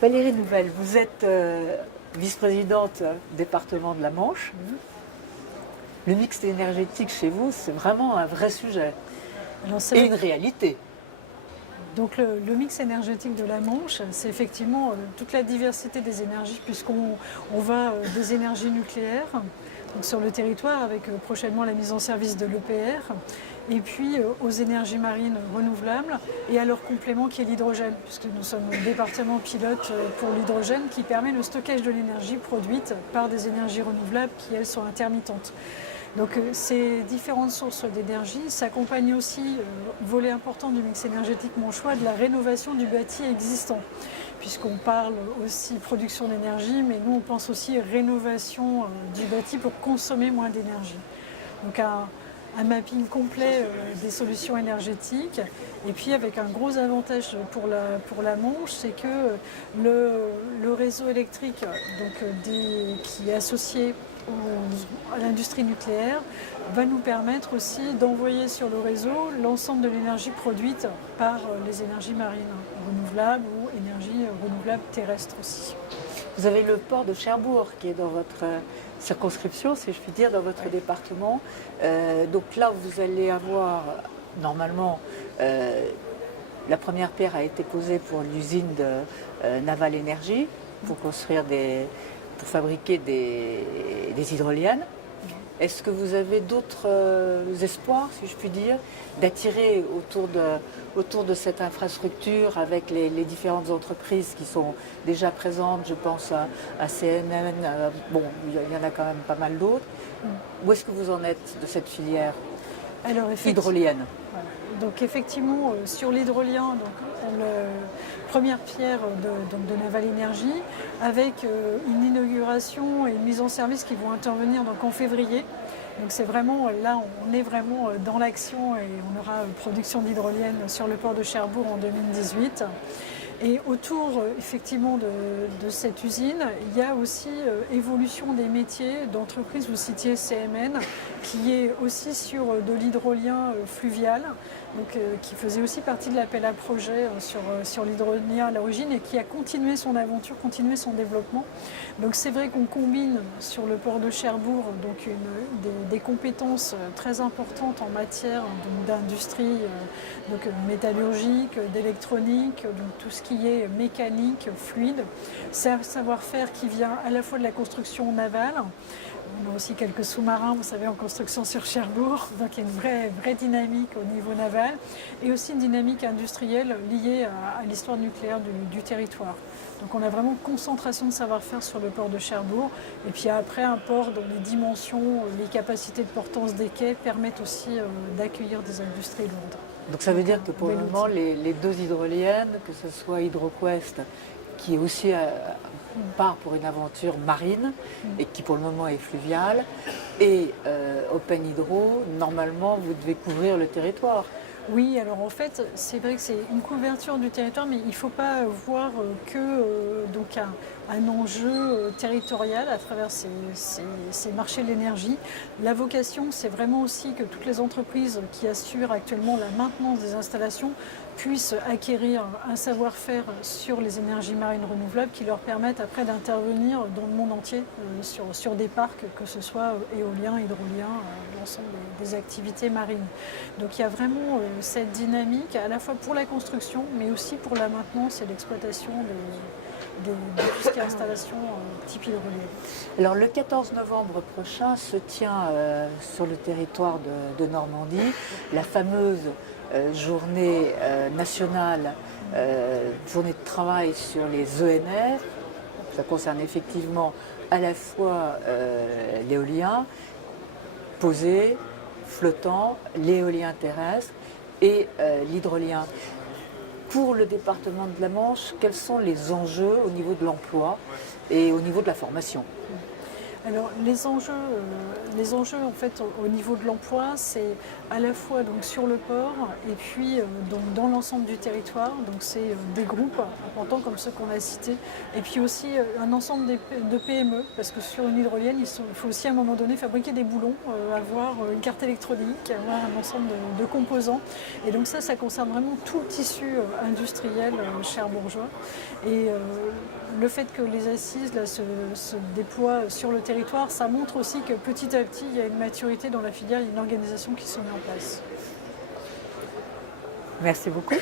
Valérie Nouvelle, vous êtes vice-présidente département de la Manche. Le mix énergétique chez vous, c'est vraiment un vrai sujet Alors, c'est et vrai une réalité. Donc le mix énergétique de la Manche, c'est effectivement toute la diversité des énergies, puisqu'on va des énergies nucléaires donc sur le territoire avec prochainement la mise en service de l'EPR, et puis aux énergies marines renouvelables et à leur complément qui est l'hydrogène, puisque nous sommes le département pilote pour l'hydrogène qui permet le stockage de l'énergie produite par des énergies renouvelables qui, elles, sont intermittentes. Donc ces différentes sources d'énergie s'accompagnent aussi, volet important du mix énergétique manchois, de la rénovation du bâti existant. Puisqu'on parle aussi production d'énergie, mais nous on pense aussi rénovation du bâti pour consommer moins d'énergie. Donc un mapping complet des solutions énergétiques, et puis avec un gros avantage pour la Manche, c'est que le réseau électrique qui est associé à l'industrie nucléaire va nous permettre aussi d'envoyer sur le réseau l'ensemble de l'énergie produite par les énergies marines renouvelables ou énergies renouvelables terrestres aussi. Vous avez le port de Cherbourg qui est dans votre circonscription, si je puis dire, dans votre département. Donc là, vous allez avoir, normalement, la première pierre a été posée pour l'usine de Naval Énergie, pour pour fabriquer des hydroliennes. Est-ce que vous avez d'autres espoirs, si je puis dire, d'attirer autour de cette infrastructure avec les différentes entreprises qui sont déjà présentes? Je pense à CNN, bon, il y en a quand même pas mal d'autres. Où est-ce que vous en êtes de cette filière hydrolienne? Donc effectivement, sur l'hydrolien, première pierre de Naval Énergie, avec une inauguration et une mise en service qui vont intervenir donc en février. Donc c'est vraiment, là on est vraiment dans l'action, et on aura production d'hydrolienne sur le port de Cherbourg en 2018. Et autour effectivement de cette usine, il y a aussi évolution des métiers d'entreprise. Vous citiez CMN, qui est aussi sur de l'hydrolien fluvial, donc, qui faisait aussi partie de l'appel à projet sur l'hydrolien à l'origine, et qui a continué son aventure, continué son développement. Donc c'est vrai qu'on combine sur le port de Cherbourg donc des compétences très importantes en matière d'industrie métallurgique, d'électronique, donc tout ce qui est mécanique, fluide. C'est un savoir-faire qui vient à la fois de la construction navale. On a aussi quelques sous-marins, vous savez, en construction sur Cherbourg, donc il y a une vraie dynamique au niveau naval, et aussi une dynamique industrielle liée à l'histoire nucléaire du territoire. Donc on a vraiment une concentration de savoir-faire sur le port de Cherbourg, et puis après un port dont les dimensions, les capacités de portance des quais permettent aussi d'accueillir des industries lourdes. Donc ça veut dire que pour le moment, les deux hydroliennes, que ce soit HydroQuest, qui est aussi part pour une aventure marine et qui pour le moment est fluviale, et Open Hydro, normalement vous devez couvrir le territoire. Oui, alors en fait, c'est vrai que c'est une couverture du territoire, mais il ne faut pas voir que donc un enjeu territorial à travers ces marchés de l'énergie. La vocation, c'est vraiment aussi que toutes les entreprises qui assurent actuellement la maintenance des installations puissent acquérir un savoir-faire sur les énergies marines renouvelables qui leur permettent après d'intervenir dans le monde entier sur des parcs, que ce soit éolien, hydrolien, l'ensemble des activités marines. Donc il y a vraiment cette dynamique à la fois pour la construction, mais aussi pour la maintenance et l'exploitation de tout ce qui est installation type hydrolienne. Alors le 14 novembre prochain se tient sur le territoire de Normandie la fameuse journée nationale, journée de travail sur les ENR. Ça concerne effectivement à la fois l'éolien posé, flottant, l'éolien terrestre et l'hydrolien. Pour le département de la Manche, quels sont les enjeux au niveau de l'emploi et au niveau de la formation? Alors les enjeux en fait au niveau de l'emploi, c'est à la fois donc sur le port et puis donc dans l'ensemble du territoire. Donc c'est des groupes importants comme ceux qu'on a cités, et puis aussi un ensemble de PME, parce que sur une hydrolienne il faut aussi à un moment donné fabriquer des boulons, avoir une carte électronique, avoir un ensemble de composants. Et donc ça concerne vraiment tout le tissu industriel cherbourgeois. Et le fait que les assises là, se déploient sur le territoire, ça montre aussi que petit à petit, il y a une maturité dans la filière, il y a une organisation qui se met en place. Merci beaucoup.